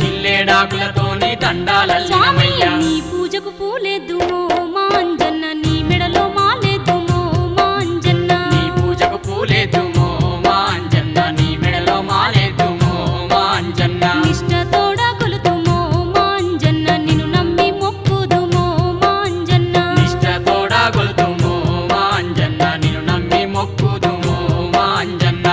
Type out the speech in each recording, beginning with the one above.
జిల్లేడాకులతోని దండాలల్లినమయ్యా నీ పూజకు పూలేద్దుమో మా అంజన్న నీ మెడలో మాలేద్దుమో మా అంజన్న నీ పూజకు పూలేద్దుమో మా అంజన్న నీ మెడలో మాలేద్దుమో మా అంజన్న నిష్టతోడ కొలుతుమో మా అంజన్న నిన్ను నమ్మి మొక్కుదుమో మా అంజన్న నిష్టతోడ కొలుతుమో మా అంజన్న నిన్ను నమ్మి మొక్కుదుమో మా అంజన్న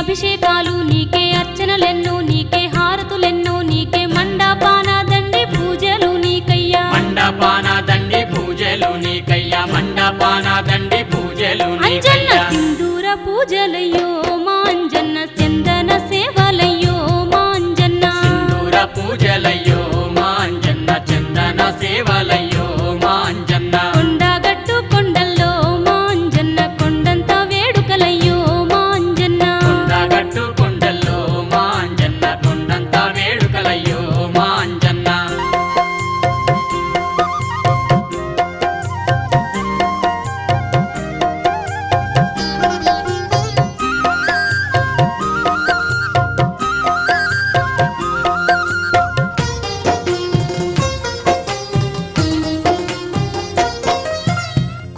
అభిషేకాలు నీకే అర్చనలెన్నో నీకే హారతులెన్నో నీకే మండపాన దండి పూజలు నీకయ్యా మండపాన దండి పూజలు నీకయ్యా మండపాన దండి పూజలు అంజన్న సింధూర పూజలయ్యో మా అంజన్న చందన సేవలయ్యో మా అంజన్న సింధూర పూజలయ్యో మా అంజన్న చందన సేవలయ్యో మా అంజన్న కొండగట్టు కొండల్లో మా అంజన్న కొండంత వేడుకలయ్యో మా అంజన్న కొండగట్టు కొండల్లో మా అంజన్న కొండంత వేడుకలయ్యో మా అంజన్న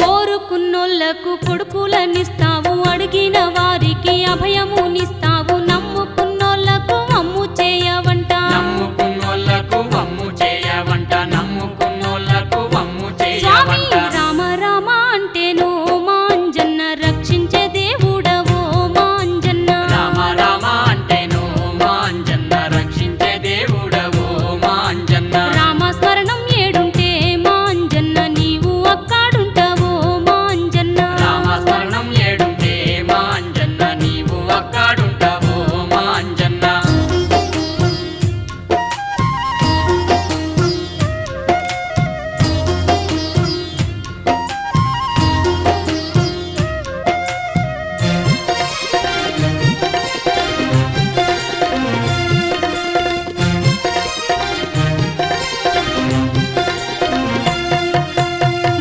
కోరుకున్నోళ్లకు కొడుకులనిస్తావు అడిగిన వారికి అభయమునిస్తావు నమ్ముకున్నోళ్లకు అమ్ము చేయవంట నమ్ముకున్నోళ్లకు వమ్ము చేయవంట నమ్ముకున్నోళ్లకు వమ్ము స్వామి చేయవంట రామ రామ అంటేనో మా అంజన్న రక్షించే దేవుడవో మా అంజన్న రామ రామ అంటేను మా అంజన్న రక్షించే దేవుడవో మా అంజన్న రామస్మరణం ఏడుంటే మా అంజన్న నీవు అక్కాడుంటావో మా అంజన్న రామస్మరణం ఏడుంటే మా అంజన్న నీవు అక్కాడుంటావో మా అంజన్న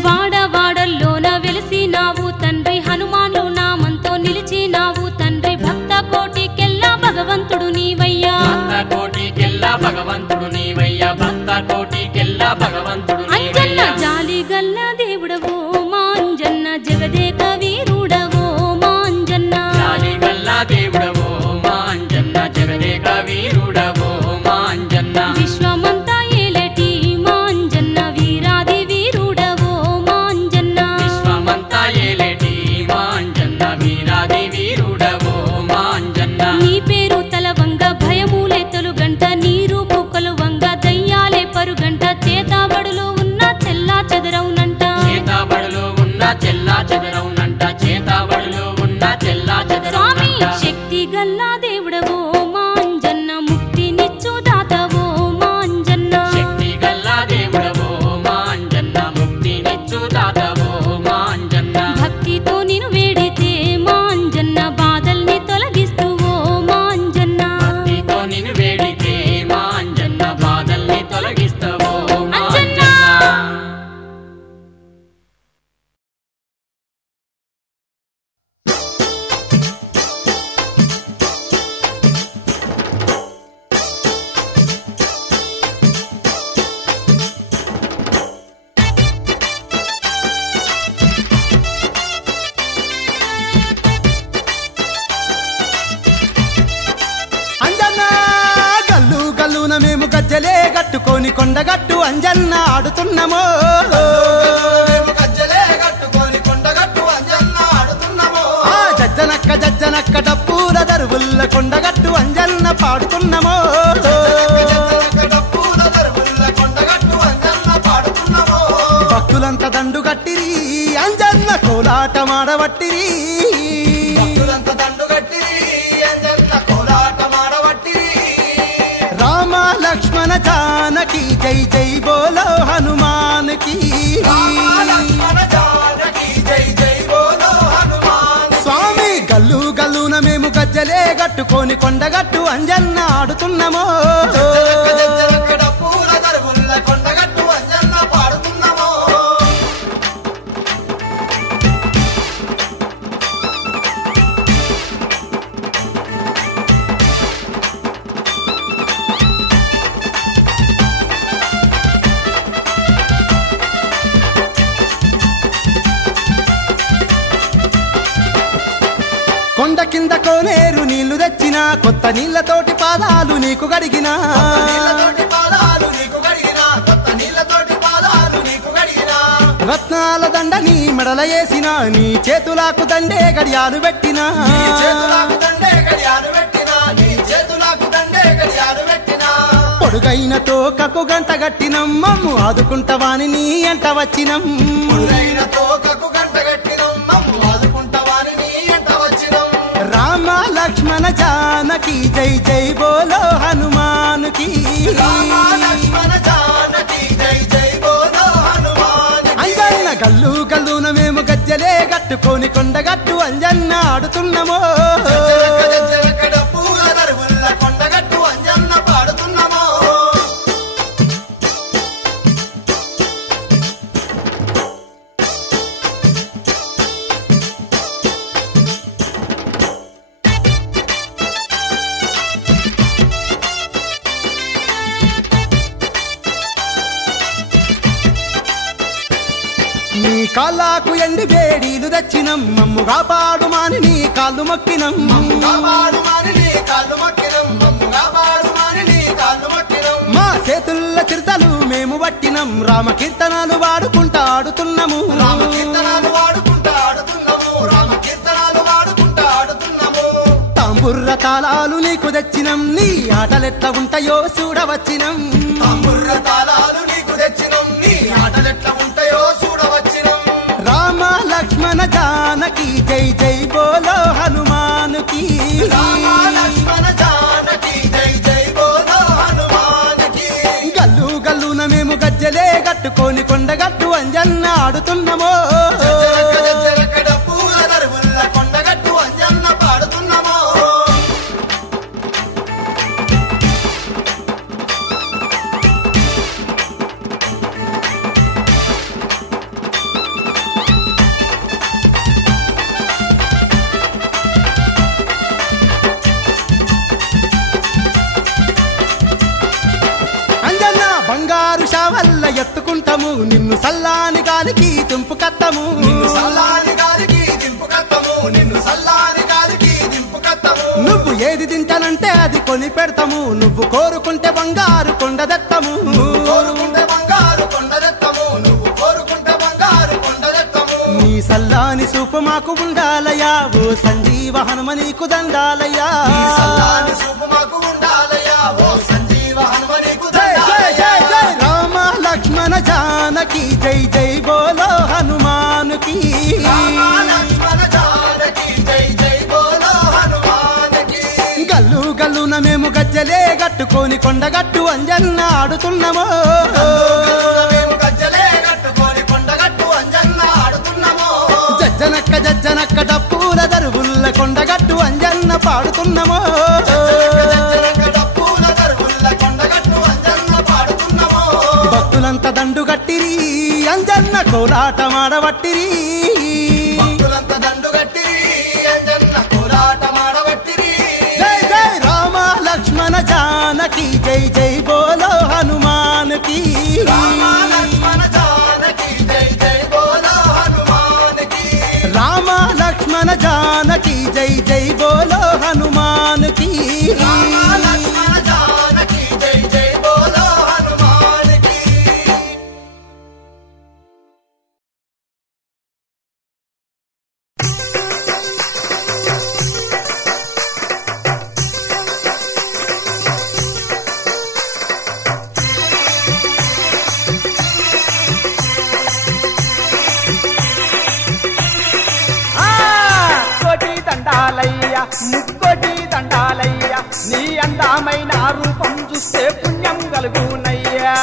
వాడవాడల్లోన వెలిసినావు తండ్రి హనుమాన్లు నామంతో నిలిచినావు తండ్రి భక్త కోటికెల్లా భగవంతుడు నీవయ్యా భక్త కోటికెల్లా భగవంతుడు నీవయ్యా భక్త కోటికెల్లా భగవంతుడు అంజన్న నీవయ్యా జాలి గల్ల దేవుడవో మా అంజన్న జగదేక వీరుడవో మా అంజన్న జాలిగల్లా దేవుడవో మా అంజన్న జగదేక వీరుడవో మా అంజన్న విశ్వమంతా ఏలేటి మా అంజన్న వీరాది వీరుడవో మా అంజన్న విశ్వమంతా ఏలేటి మా అంజన్న వీరాది వీరుడవో మా అంజన్న నీ పేరు తలవంగ భయములే తొలుగంట నీ రూపు కొలువంగ దయ్యాలే పరుగంట చేతాబడులో ఉన్న తెల్లా చెదరవునంట చేతాబడులో ఉన్న చెల్లా చెదరవునంట చేతాబడులో ఉన్న చెల్లా స్వామి చెదరవునంట శక్తి గల్లా దేవుడవో మా అంజన్న ముక్తినిచ్చు దాతవో మా అంజన్న శక్తి గల్లా దేవుడవో మా అంజన్న ముక్తినిచ్చు దాతవో మా అంజన్న భక్తితో నిన్ను వేడితే మా అంజన్న బాధల్ని తొలగిస్తువో మా అంజన్న భక్తితో నిన్ను వేడితే మా అంజన్న బాధల్ని తొలగిస్తావో మా అంజన్న. అంజన్న అంజన్న గల్లు గల్లున మేము గజ్జలే గట్టుకొని కొండగట్టు అంజన్న ఆడుతున్నామో ఆ జజ్జనక్క జజ్జనక్క డప్పుల దరువుల్ల కొండగట్టు అంజన్న పాడుతున్నామో భక్తులంతా దండు కట్టిరి అంజన్న కోలాటమాడబట్టిరి రామ లక్ష్మణ జానకి జై జై బోలో హనుమాన్ की గట్టుకొని కొండగట్టు అంజన్న ఆడుతున్నామో కొండగట్టు అంజన్న పాడుతున్నామో కొండ కింద కోనేరు నీళ్లు తెచ్చిన కొత్త నీళ్లతోటి పాదాలు నీకు గడిగినా రత్నాల దండ నీ మెడల వేసిన నీ చేతులకు దండే గడియాలు పెట్టినా పొడుగైన తోకకు గంట గట్టినం మమ్ము ఆదుకుంటవాని నీ ఎంట వచ్చినం రామ లక్ష్మణ జానకి జై జై బోలో హనుమానుకి అంజన్న గల్లు గల్లున మేము గజ్జలే గట్టుకొని కొండగట్టు అంజన్న ఆడుతున్నామో కొండగట్టు అంజన్న పాడుతున్నామో నీ కాళ్ళకు ఎండి వేడీలు తెచ్చినం మమ్ము కాపాడు మాని నీ కాళ్ళు మొక్కినం మా చేతుల్ల చిరుతలు మేము పట్టినం రామ కీర్తనాలు వాడుకుంటా ఆడుతున్నాము తాంబుర్ర తాళాలు నీకు తెచ్చినం నీ ఆటలెట్ల ఉంటాయో చూడవచ్చినం రామ లక్ష్మణ జానకి జై జై బోలో హనుమానుకి గల్లు గల్లున మేము గజ్జలే గట్టుకొని కొండగట్టు అంజన్న ఆడుతున్నామో కొండగట్టు అంజన్న పాడుతున్నామో బంగారు షావల్ల ఎత్తుకుంటాము నిన్ను సల్లాని గాలికి దింపు కత్తము నువ్వు ఏది తింటానంటే అది కొని పెడతాము నువ్వు కోరుకుంటే బంగారు కొండదెత్తము నీ సల్లాని సూపు మాకు ఉండాలయా ఓ సంజీవ హనుమ నీకు దండాలయా రామ లక్ష్మణ జానకి జై జై బోలో హనుమానుకి గల్లు గల్లున మేము గజ్జలే గట్టుకొని కొండగట్టు అంజన్న ఆడుతున్నామో జజ్జనక్క జజ్జనక్క డప్పుల దరువుల్ల కొండగట్టు అంజన్న పాడుతున్నామో భక్తులంతా దండు గట్టిరి అంజన్న కోలాటమాడబట్టిరి జై జై రామ లక్ష్మణ జానకి జై జై బోలో హనుమానుకి రామ లక్ష్మణ జానకి జై జై బోలో హనుమానుకి ముక్కోటి దండాలయ్యా నీ అందమైన రూపం చూస్తే పుణ్యం కలుగునయ్యా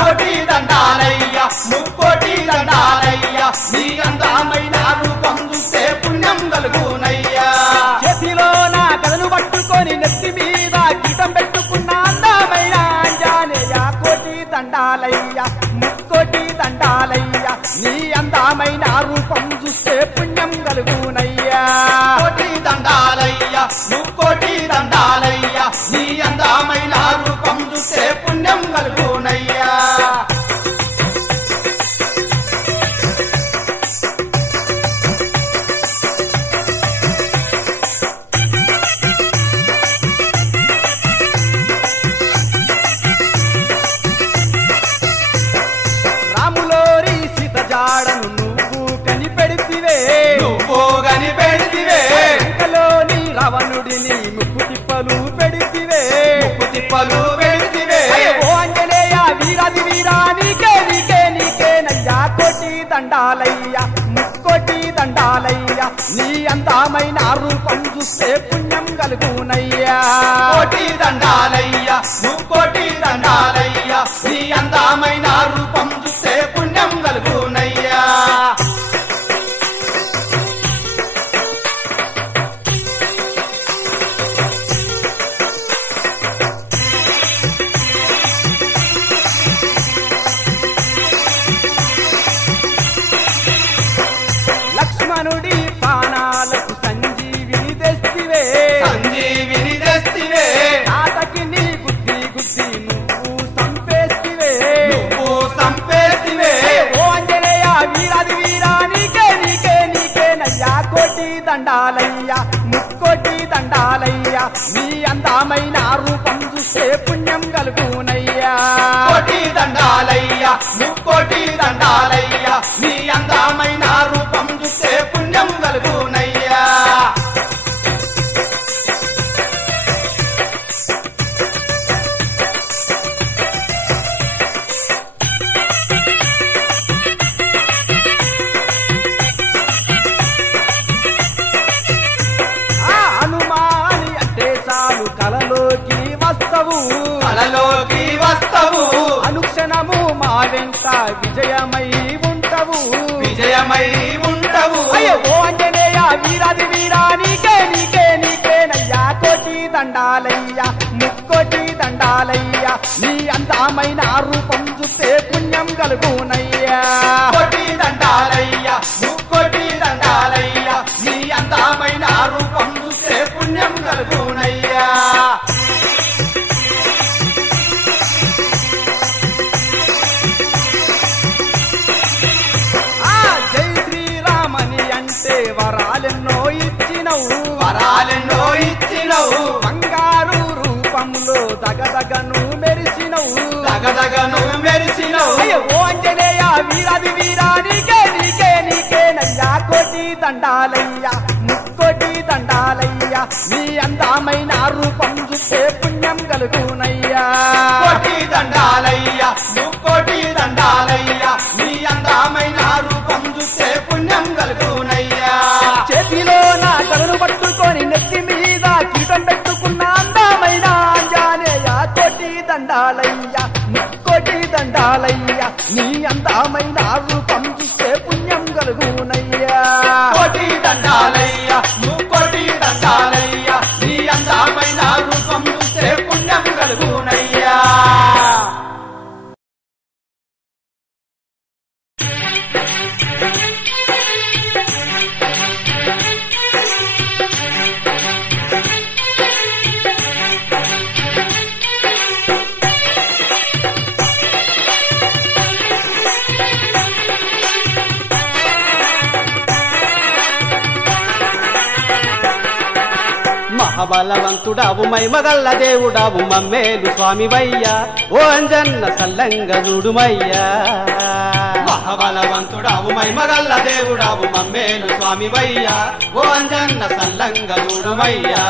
కోటి దండాలయ్యా ముక్కోటి దండాలయ్యా నీ అందమైన రూపం చూస్తే పుణ్యం కలుగునయ్యా చేతిలో నా కథను పట్టుకొని నీ అందమైన రూపం చూస్తే పుణ్యం కలుగునయ్యా కోటి దండాలయ్యా ముక్కోటి దండాలయ్యా నీ అందమైన రూపం చూస్తే పుణ్యం కలుగునయ్యా రాములోరి సీత జాడను నువ్వు కనిపెడితివే ఇంకలోని రావణుడిని ముప్పు తిప్పలు పెడితివే ఓ ఆంజనేయ వీరాది వీరా నీకేనయ్యా కోటి దండాలయ్యా ముక్కోటి దండాలయ్యా నీ అందమైన రూపం చూస్తే పుణ్యం కలుగునయ్యా కోటి దండాలయ్యా ముక్కోటి దండాలయ్యా నీ అందమైన రూపం చూస్తే పుణ్యం కలుగునయ్యా లక్ష్మణుడి ప్రాణాలకు సంజీవిని తెస్తివే తాతకి నీ గుద్ది నువ్వు సంపేస్తివే ఓ ఆంజనేయ వీరాది వీరా నీకేనయ్యా కోటి దండాలయ్యా ముక్కోటి దండాలయ్యా నీ అందమైన రూపం చూస్తే పుణ్యం కలుగునయ్యా కోటి దండాలయ్యా ముక్కోటి దండాలయ్యా నీ అందమైన రూపం చూస్తే పుణ్యం కలుగునయ్యా హనుమాని అంటే చాలు కలలోకి వస్తవు అనుక్షణము మా వెంట విజయమై ఉంటవు అయ్యో ఓ ఆంజనేయ వీరాది వీరా నీకేనయ్యా కోటి దండాలయ్యా ముక్కోటి దండాలయ్యా నీ అందమైన రూపం చూస్తే పుణ్యం కలుగునయ్యా కోటి దండాలయ్యా ముక్కోటి దండాలయ్యా నీ అందమైన రూపం చూస్తే పుణ్యం కలుగునయ్యా జై శ్రీరామని అంటే వరాలెన్నో ఇచ్చినవు బంగారు రూపంలో దగదగను మెరిసినవు అయ్యో ఓ ఆంజనేయ వీరాది వీరా నీకేనయ్యా కోటి దండాలయ్యా ముక్కోటి దండాలయ్యా నీ అందమైన రూపం చూస్తే పుణ్యం కలుగునయ్యా కోటి దండాలయ్యా ముక్కోటి దండాలయ్యా నీ అందమైన రూపం చూస్తే పుణ్యం కలుగునయ్యా చేతిలో నా కలను పట్టుకొని నెత్తి మీద కీటం పెట్టుకున్న అందమైన ఆంజనేయ కోటి దండాలయ్యా ముక్కోటి దండాలయ్యా నీ అందమైన రూపం చూస్తే పుణ్యం కలుగునయ్యా కోటి దండాలయ్యా ముక్కోటి దండాలయ్యా నీ అందమైన రూపం చూస్తే పుణ్యం కలుగునయ్యా మహాబలవంతుడావు మైమగల్ల దేవుడావు మమ్మేలు స్వామివయ్యా ఓ అంజన్న సల్లంగ చూడుమయ్యా మహాబలవంతుడావు మైమగల్ల దేవుడావు మమ్మేలు స్వామివయ్యా ఓ అంజన్న సల్లంగ చూడుమయ్యా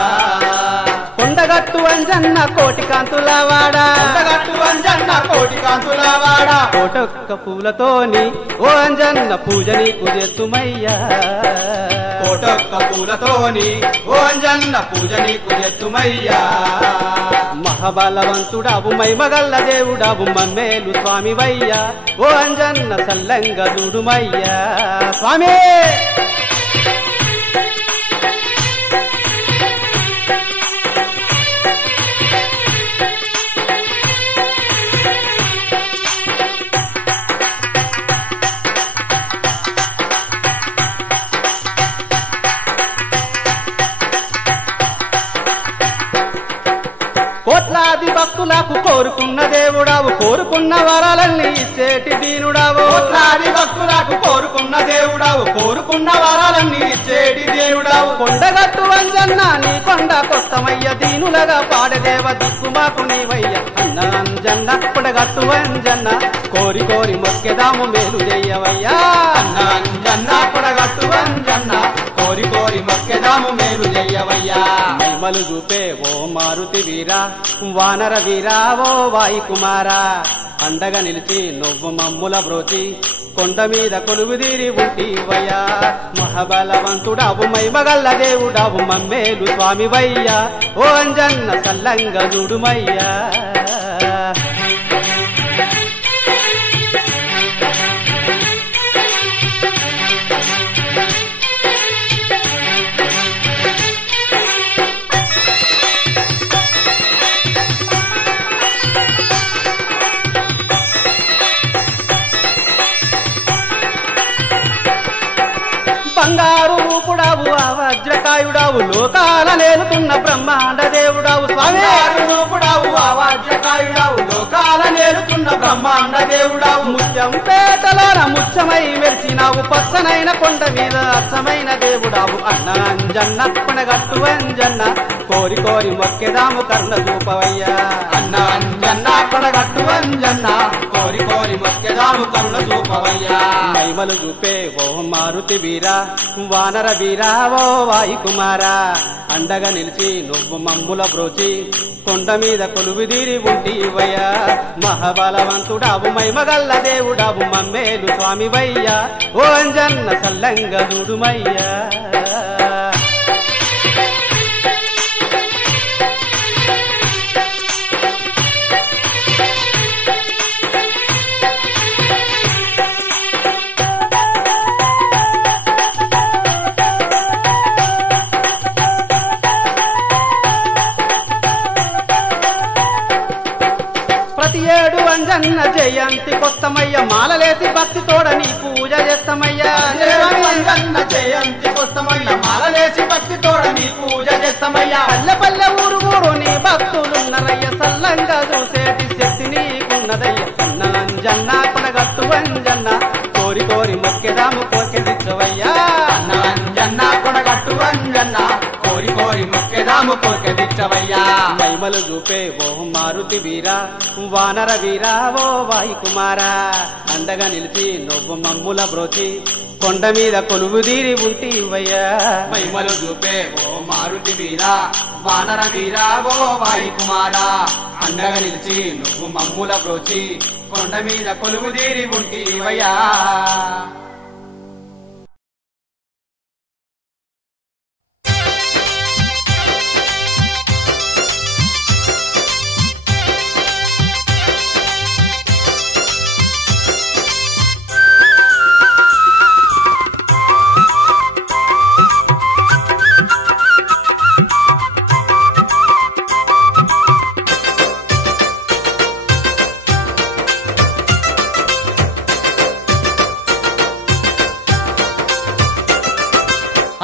కొండగట్టు అంజన్న కోటి కాంతులవాడా కోటొక్క పూలతోని ఓ అంజన్న పూజ నీకు చేస్తుమయ్యా కోటొక్క పూలతోని ఓ అంజన్న పూజ నీకు చేస్తుమయ్యా మహాబలవంతుడావు మైమగల్ల దేవుడావు మమ్మేలు స్వామివయ్యా ఓ అంజన్న సల్లంగ చూడుమయ్యా స్వామి కోరుకున్న దేవుడావు కోరుకున్న వరాలన్నీ ఇచ్చేటి దీనుడావు కోట్లాది భక్తులకు కోరుకున్న దేవుడావు కోరుకున్న వరాలన్నీ ఇచ్చేటి దేవుడావు కొండగట్టు అంజన్న నీ కొండ కొత్తమయ్య దీనులగా పాడదేవ దిక్కు మాకు నీవయ్య అన్న అంజన్న కొండగట్టు అంజన్న కోరి కోరి మొక్కెదాము మేలు చెయ్యవయ్యా అన్న అంజన్న కొడగట్టు అంజన్న కోరి కోరి మొక్కెదాము మేలు చెయ్యవయ్యా మహిమలు చూపే ఓ మారుతి వీరా వానర వీరా ఓ వాయి కుమారా అండగా నిలిచి నువ్వు మమ్ముల బ్రోచి కొండ మీద కొలువుదీరి ఉంటివయ్యా మహాబలవంతుడావు మైమగల్ల దేవుడావు మమ్మేలు స్వామివయ్యా ఓ అంజన్న సల్లంగ చూడుమయ్యా బంగారు రూపుడావు ఆ వజ్రకాయుడావు లోకాల నేలుతున్న బ్రహ్మాండ దేవుడావు స్వామి రూపుడావు ఆవాజ్యకాయుడావు లోకాల నేలుతున్న బ్రహ్మాండ దేవుడావు ముత్యం పేటలోన ముచ్చమై మెరిసినావు పచ్చనైన కొండ మీద అచ్చమైన దేవుడావు అన్న అంజన్న కొనగట్టు అంజన్న కోరి కోరి మొక్కెదాము కర్ణ చూపవయ్యా అన్న అంజన్న కొడగట్టు అంజన్న కోరి కోరి మొక్కెదాము కరుణ చూపవయ్యా మహిమలు చూపే ఓ మారుతి వీరా వానర వీరా ఓ వాయి కుమారా అండగా నిలిచి నువ్వు మమ్ముల బ్రోచి కొండ మీద కొలువుదీరి ఉంటివయ్యా మహాబలవంతుడావు మైమగల్ల దేవుడావు మమ్మేలు స్వామివయ్యా ఓ అంజన్న సల్లంగ చూడుమయ్యా ప్రతి ఏడు అంజన్న జయంతి కొత్తమయ్య మాలలేసి భక్తి తోడ నీ పూజ చేస్తామయ్యా అంజన్న జయంతి కొత్తమయ్య మాలలేసి భక్తి తోడ నీ పూజ చేస్తామయ్యా పల్లె పల్లె ఊరు ఊరు నీ భక్తులున్నరయ్య సల్లంగా చూసేటి శక్తి నీకున్నదయ్య అన్న అంజన్న కొనగట్టు అంజన్న కోరి కోరి మొక్కెదాము కోకెదిచ్చవయ్యా అన్న అంజన్న కొడగట్టు అంజన్న కోరి కోరి మొక్కెదాము కోకెదిచ్చవయ్యా మహిమలు చూపే ఓ మారుతి వీరా వానర వీరా ఓ వాయి కుమారా అండగా నిలిచి నువ్వు మమ్ముల బ్రోచి కొండ మీద కొలువుదీరి ఉంటివయ్యా మహిమలు చూపే ఓ మారుతి వీరా వానర వీరా ఓ వాయి కుమారా అండగా నిలిచి నువ్వు మమ్ముల బ్రోచి కొండ మీద కొలువుదీరి ఉంటివయ్యా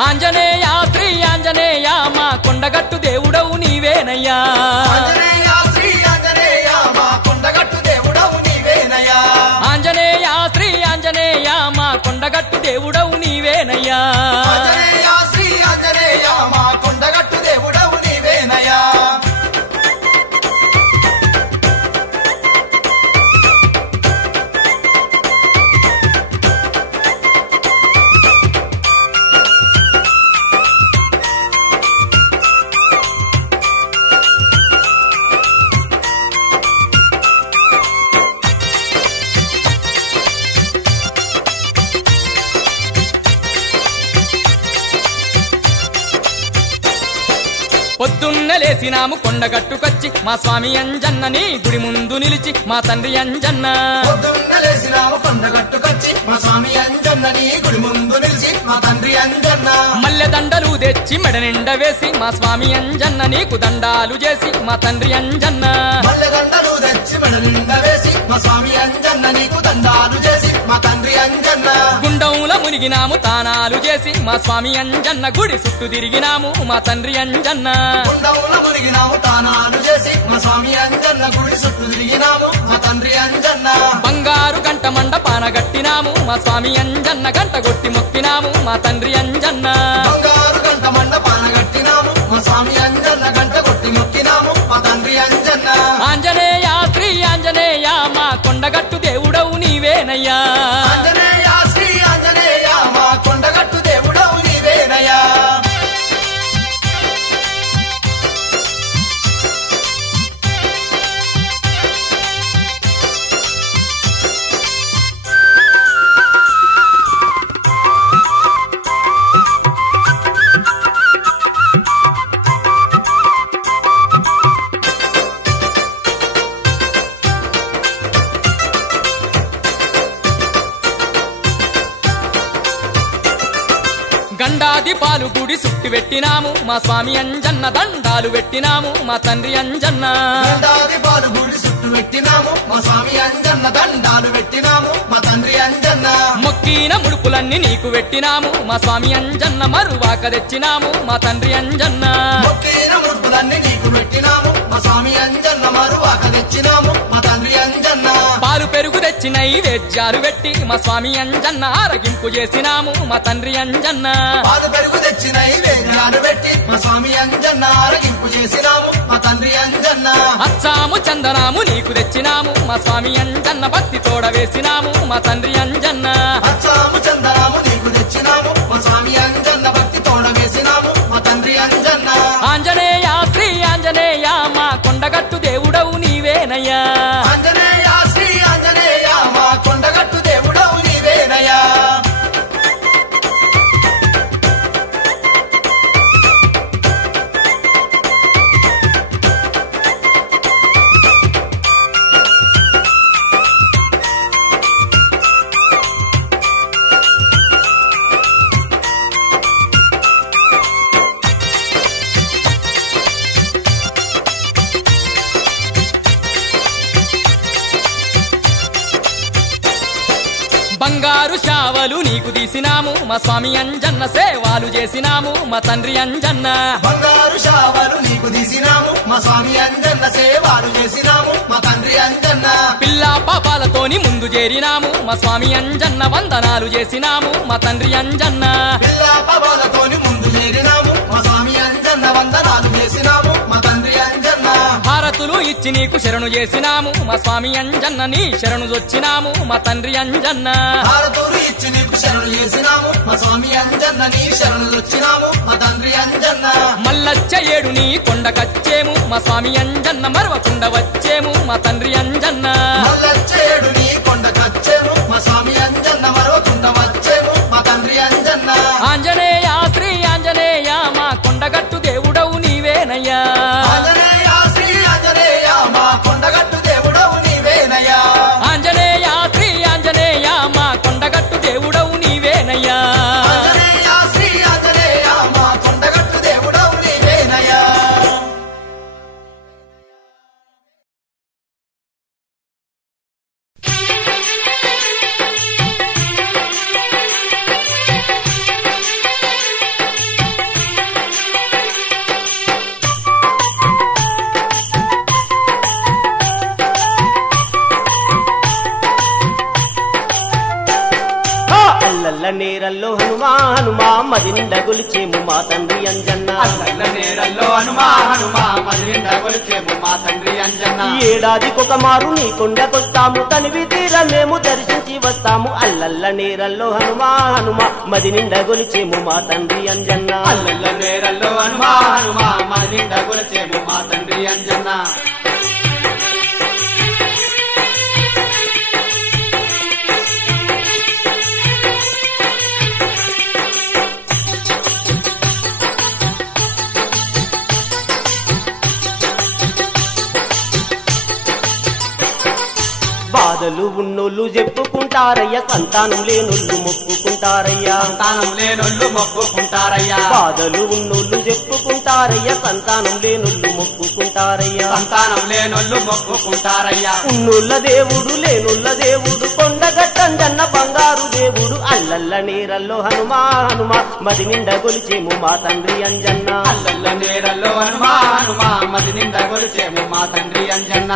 ఆంజనేయ శ్రీ ఆంజనేయ మా కొండగట్టు దేవుడవు నీవేనయ్యా ఆంజనేయ శ్రీ ఆంజనేయ మా కొండగట్టు దేవుడవు నీవేనయ్యా ఆంజనేయ శ్రీ ఆంజనేయ మా కొండగట్టు దేవుడవు నీవేనయ్యా ఆంజనేయ శ్రీ ఆంజనేయ మా కొండగట్టు దేవుడవు నీవేనయ్యా పొద్దున్న లేసినాము కొండగట్టుకొచ్చి మా స్వామి అంజన్నని గుడి ముందు నిలిచి మా తండ్రి అంజన్న పొద్దున్న లేసినాము కొండగట్టుకొచ్చి మా స్వామి అంజన్నని గుడి ముందు నిలిచి మా తండ్రి అంజన్న మల్లె దండలు తెచ్చి మెడ నిండా వేసి మా స్వామి అంజన్న నీకు దండాలు చేసి మా తండ్రి అంజన్న మల్లె దండలు తెచ్చి మెడ నిండా వేసి మా స్వామి అంజన్న నీకు దండాలు చేసి మా తండ్రి అంజన్న గుండంల మునిగినాము తానాలు చేసి మా స్వామి అంజన్న గుడి చుట్టూ తిరిగినాము మా తండ్రి అంజన్న కుండముల మునిగినాము తానాలు చేసి మా స్వామి అంజన్న గుడి చుట్టూ తిరిగినాము మా తండ్రి అంజన్న బంగారు గంట మండపాన గట్టినాము మా స్వామి అంజన్న గంట కొట్టి మొక్కినాము మా తండ్రి అంజన్న బంగారు గంట మండపాన గట్టినాము మా స్వామి అంజన్న గంట కొట్టి మొక్కినాము మా తండ్రి అంజన్న ఆంజనేయ శ్రీ ఆంజనేయ మా కొండగట్టు దేవుడవు నీవేనయ్యా ఆంజనేయ శ్రీ ఆంజనేయ మా కొండగట్టు దేవుడవు నీవేనయ్యా గండాది పాలు గుడి సుట్టి పెట్టినాము మా స్వామి అంజన్న దండాలు పెట్టినాము మా తండ్రి అంజన్న దండాది పాలు గుడి చుట్టూ పెట్టినాము మా స్వామి అంజన్న దండాలు పెట్టినాము మా తండ్రి అంజన్న మొక్కిన ముడుపులన్నీ నీకు పెట్టినాము మా స్వామి అంజన్న మరువాక తెచ్చినాము మా తండ్రి అంజన్న మొక్కిన ముడుపులన్నీ నీకు పెట్టినాము మా స్వామి అంజన్న మరువాక తెచ్చినాము మా తండ్రి అంజన్న పాలు పెరుగు తెచ్చి నైవేద్యాలు పెట్టి మా స్వామి అంజన్న ఆరగింపు చేసినాము మా తండ్రి అంజన్న పాలు పెరుగు తెచ్చి నైవేద్యాలు పెట్టి మా స్వామి అంజన్న ఆరగింపు చేసినాము మా తండ్రి అంజన్న అచ్చాము చందనాము నీకు తెచ్చినాము మా స్వామి అంజన్న భక్తి తోడ వేసినాము మా తండ్రి అంజన్న అచ్చాము చందనాము నీకు తెచ్చినాము మా స్వామి అంజన్న భక్తి తోడ వేసినాము మా తండ్రి అంజన్న ఆంజనేయ శ్రీ ఆంజనేయ మా కొండగట్టు దేవుడవు నీవేనయ్యా ఆంజనేయ శ్రీ ఆంజనేయ మా కొండగట్టు దేవుడవు నీవేనయ్యా బంగారు శావలు నీకు తీసినాము మా స్వామి అంజన్న సేవాలు చేసినాము మా తండ్రి అంజన్న బంగారు శావలు నీకు తీసినాము మా స్వామి అంజన్న సేవలు చేసినాము మా తండ్రి అంజన్న పిల్ల పాపాలతోని ముందు చేరినాము మా స్వామి అంజన్న వందనాలు చేసినాము మా తండ్రి అంజన్న పిల్ల పవాలతోని ముందు చేరినాము మా స్వామి అంజన్న వందనాలు చేసినాము మా తండ్రి అంజన్న హారతులు ఇచ్చి నీకు శరణు చేసినాము మా స్వామి అంజన్న నీ శరణు వచ్చినాము మా తండ్రి అంజన్న భారతూరు ఇచ్చి నీకు శరణు చేసినాము మా స్వామి అంజన్న నీ శరణు వచ్చినాము మా తండ్రి అంజన్న మల్లచ్చ ఏడు నీ కొండకచ్చేము మా స్వామి అంజన్న మరవకుండా వచ్చేము మా తండ్రి అంజన్న మల్లచ్చేడు నీ కొండకచ్చేము మా స్వామి అంజన్న మరవకుండా వచ్చేము మా తండ్రి అంజన్న ఆంజనేయ శ్రీ ఆంజనేయ మా కొండగట్టు దేవుడవు నీవేనయ్యా ఆంజనేయ శ్రీ ఆంజనేయ మా కొండగట్టు దేవుడవు నీవేనయ్యా ఆంజనేయ శ్రీ ఆంజనేయ మా కొండగట్టు దేవుడవు నీవేనయ్యా ఆంజనేయ శ్రీ ఆంజనేయ మా కొండగట్టు దేవుడవు నీవేనయ్యా అల్లల్ల నేరల్లో హనుమా హనుమా మది నిండా గొలిచేము మా తండ్రి అంజన్న అల్లల్ల నేరల్లో హనుమా హనుమా మదిండ కొలిచేము మా తండ్రి అంజన్న ఏడాదికొక మారు నీ కొండకొస్తాము తనివి తీర మేము దర్శించి వస్తాము అల్లల్ల నేరల్లో హనుమా హనుమా మది నిండా గొలిచేము మా తండ్రి అంజన్న అల్లల్ల నేరల్లో హనుమా హనుమా మదిండ కొలిచేము మా తండ్రి అంజన్న బాధలు ఉన్నోళ్ళు చెప్పుకుంటారయ్య సంతానం లేనోళ్ళు మొక్కుకుంటారయ్యా సంతానం లేనొల్లు మొక్కుకుంటారయ్యా బాధలు ఉన్నోళ్ళు చెప్పుకుంటారయ్య సంతానం లేనోళ్ళు మొక్కుకుంటారయ్యా సంతానం లేనొల్లు మొక్కుకుంటారయ్యా ఉన్నోళ్ళ దేవుడు లేనోళ్ళ దేవుడు కొండ కొండగట్టంజన్న బంగారు దేవుడు అల్లల్ల నేరల్లో హనుమా హనుమా మది నిండా గొలిచేము మా తండ్రి అంజన్న అల్లల్ల నేరల్లో హనుమా హనుమా మది నిండా గొలిచేము మా తండ్రి అంజన్న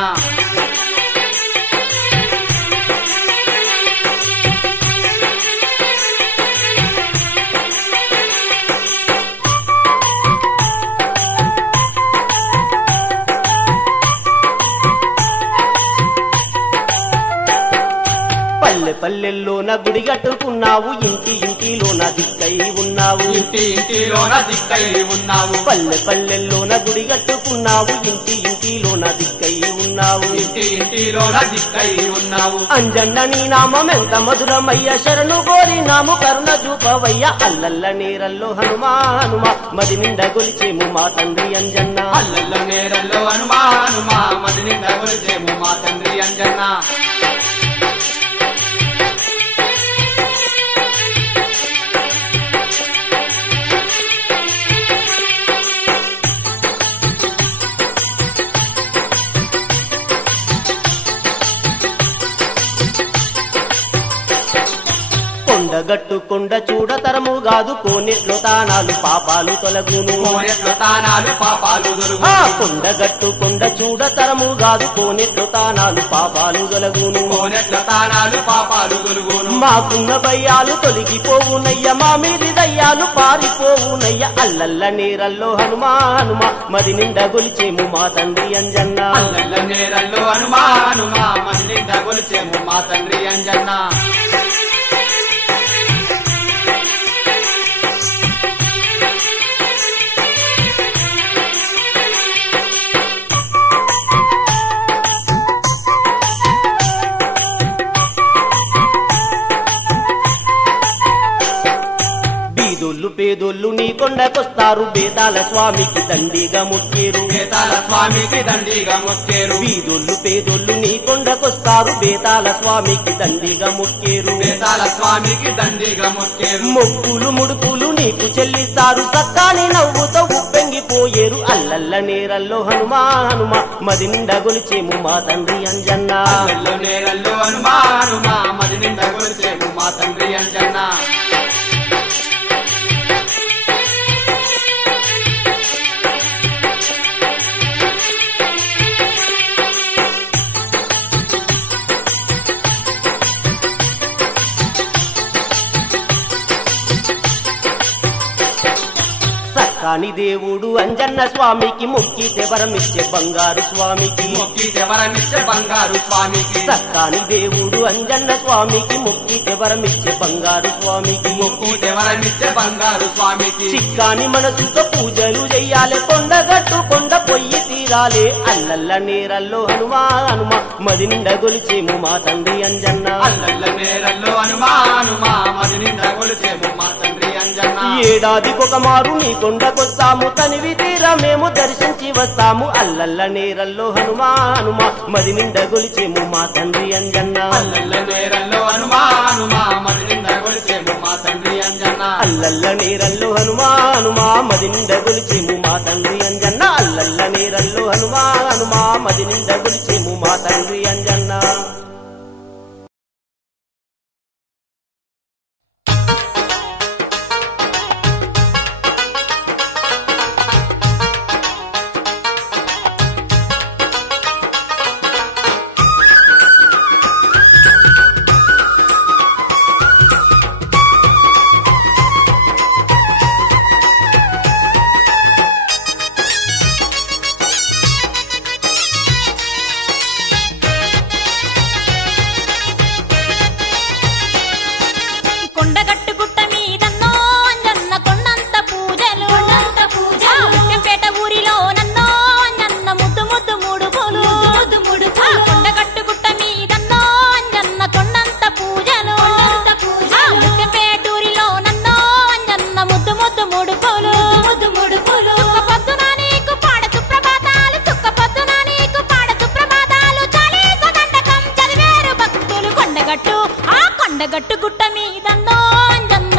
పల్లెల్లోన గుడి కట్టుకున్నావు ఇంటి ఇంటిలోన దిక్కై ఉన్నావు ఇంటి ఇంటిలోన దిక్కై ఉన్నావు పల్లెల్లోన గుడి కట్టుకున్నావు ఇంటి ఇంటిలోన దిక్కై ఉన్నావు ఇంటి ఇంటిలోన దిక్కై ఉన్నావు అంజన్న నీ నామం ఎంత మధురమయ్య శరణు కోరి నాము కరుణ చూపవయ్య అల్లల్ల నేరల్లో హనుమా హనుమా మది నిండా గొలిచేము మా తండ్రి అంజన్న అల్లల్ల నేరల్లో హనుమా హనుమా మది నిండా గొలిచేము మా తండ్రి అంజన్న కొండగట్టు కొండ చూడతరము కాదు కోనెట్లో తానాలు పాపాలు తొలగును కోనెట్లో తానాలు పాపాలు దొరుకు కొండగట్టు కొండ చూడతరము కాదు కోనెట్లో తానాలు పాపాలు తొలగును కోనెట్లో తానాలు పాపాలు దొరుకును మాకున్న భయ్యాలు తొలగిపోవునయ్య మా మీది దయ్యాలు పారిపోవునయ్య అల్లల్ల నేరల్లో హనుమా హనుమా మది నిండా గొలిచేము మా తండ్రి అంజన్న అల్లల్ల నేరల్లో హనుమా హనుమా మది నిండా గొలిచేము మా తండ్రి అంజన్న పేదోళ్ళు నీ కొండకొస్తారు బేతాల స్వామికి దండిగా ముక్కేరు బేతాల స్వామికి దండిగా మొక్కేరు బీదోళ్ళు పేదోళ్ళు నీ కొండకొస్తారు బేతాల స్వామికి దండిగా ముక్కేరు బేతాల స్వామికి దండిగా మొక్కేరు మొక్కులు ముడుపులు నీకు చెల్లిస్తారు సత్తాని నవ్వుతో ఉప్పెంగిపోయేరు అల్లల్ల నేరల్లో హనుమా హనుమా మది నిండా గొలిచేము మా తండ్రి అంజన్న అల్లల్ల నేరల్లో హనుమా హనుమా మది నిండా గొలిచేము మా తండ్రి అంజన్న కాని దేవుడు అంజన్న స్వామికి మొక్కితే వరమిచ్చే బంగారు స్వామికి మొక్కితే వరమిచ్చే బంగారు స్వామికి సక్కాని దేవుడు అంజన్న స్వామికి మొక్కితే వరమిచ్చే బంగారు స్వామికి మొక్కితే వరమిచ్చే బంగారు స్వామికి చిక్కాని మనసుతో పూజలు చెయ్యాలి కొండగట్టు కొండ పొయ్యి తీరాలే అల్లల్ల నేరల్లో హనుమా హనుమా మది నిండా గొలిచేము మా తండ్రి అంజన్న అల్లల్ల నేరల్లో హనుమా హనుమా మది నిండా గొలిచేము మా తండ్రి అంజన్న ఏడాదికొక మారు నీ కొండకొస్తాము తనివి తీరా మేము దర్శించి వస్తాము అల్లల్ల నేరల్లో హనుమా హనుమా మది నిండా గొలిచేము మా తండ్రి అంజన్న అల్లల్ల నేరల్లో హనుమా హనుమా మది నిండా గొలిచేము మా తండ్రి అంజన్న అల్లల్ల నేరల్లో హనుమా హనుమా మది నిండా గొలిచేము మా తండ్రి అంజన్న అల్లల్ల నేరల్లో హనుమా హనుమా మది నిండా గొలిచేము మా తండ్రి అంజన్న కొండగట్టు గుట్ట మీదన్నో అంజన్న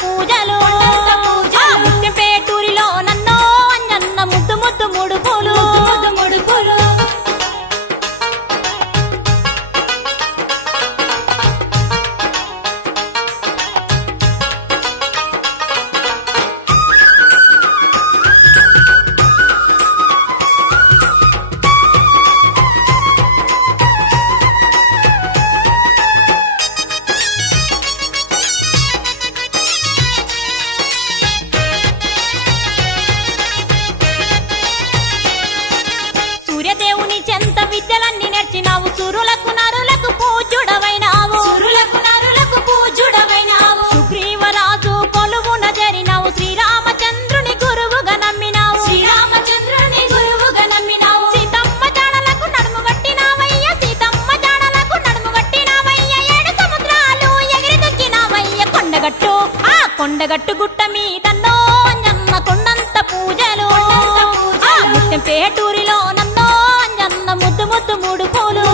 పూజలు ముత్యంపేటూరిలో నన్నో అంజన్న ముద్దు ముద్దు ముడుపులు సూర్యదేవుని చెంత విద్యలన్నీ నేర్చినావు సురులకు నరులకు పూజుడవైనావు సుగ్రీవరాజు కొలువున జరినావు శ్రీరామచంద్రుని గురువుగా నమ్మినావు సీతమ్మ జాడలకు నడుము కట్టినావయ్య ఏడు సముద్రాలు ఎగిరి దుక్కినావయ్య కొండగట్టు గుట్ట మీదన్నో అంజన్న కొండంత పూజలు ముత్యంపేటూరిలో నన్నో అంజన్న ముద్దు ముద్దు ముడుపులు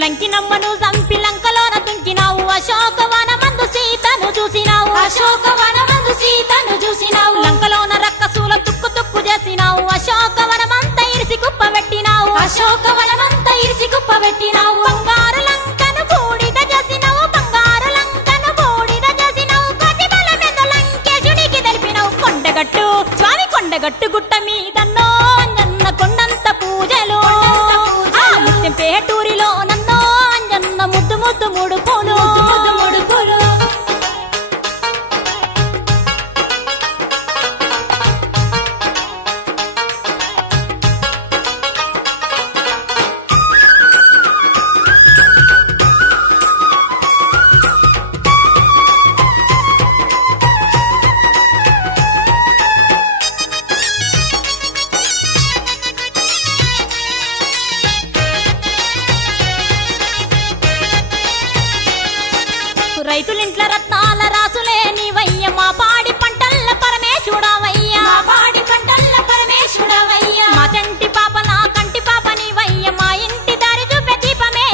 లంకినమ్మను సంపి లంకలోన తుంకినావు అశోకవనమందు సీతను చూసినావు లంకలోన రక్కసుల తుక్కు తుక్కు చేసినావు అశోకవనమంతా ఇరిసి కుప్ప పెట్టినావు బంగారు లంకను బూడిద చేసినావు కోటి బలమెద లంకేశునికి తెలిపినావు కొండగట్టు గుట్ట మీదన్నో అంజన్న కొండంత పూజలు ముత్యంపేటూరిలో నన్నో అంజన్న ముద్దు ముద్దు ముడుపులు రైతులింట్ల రత్నాల రాసులే నీవయ్య మా పాడి పంటల్ల పరమేశుడవయ్య మా చంటి పాప నా కంటి పాప నీవయ్య మా ఇంటి దారి చూపే దీపమే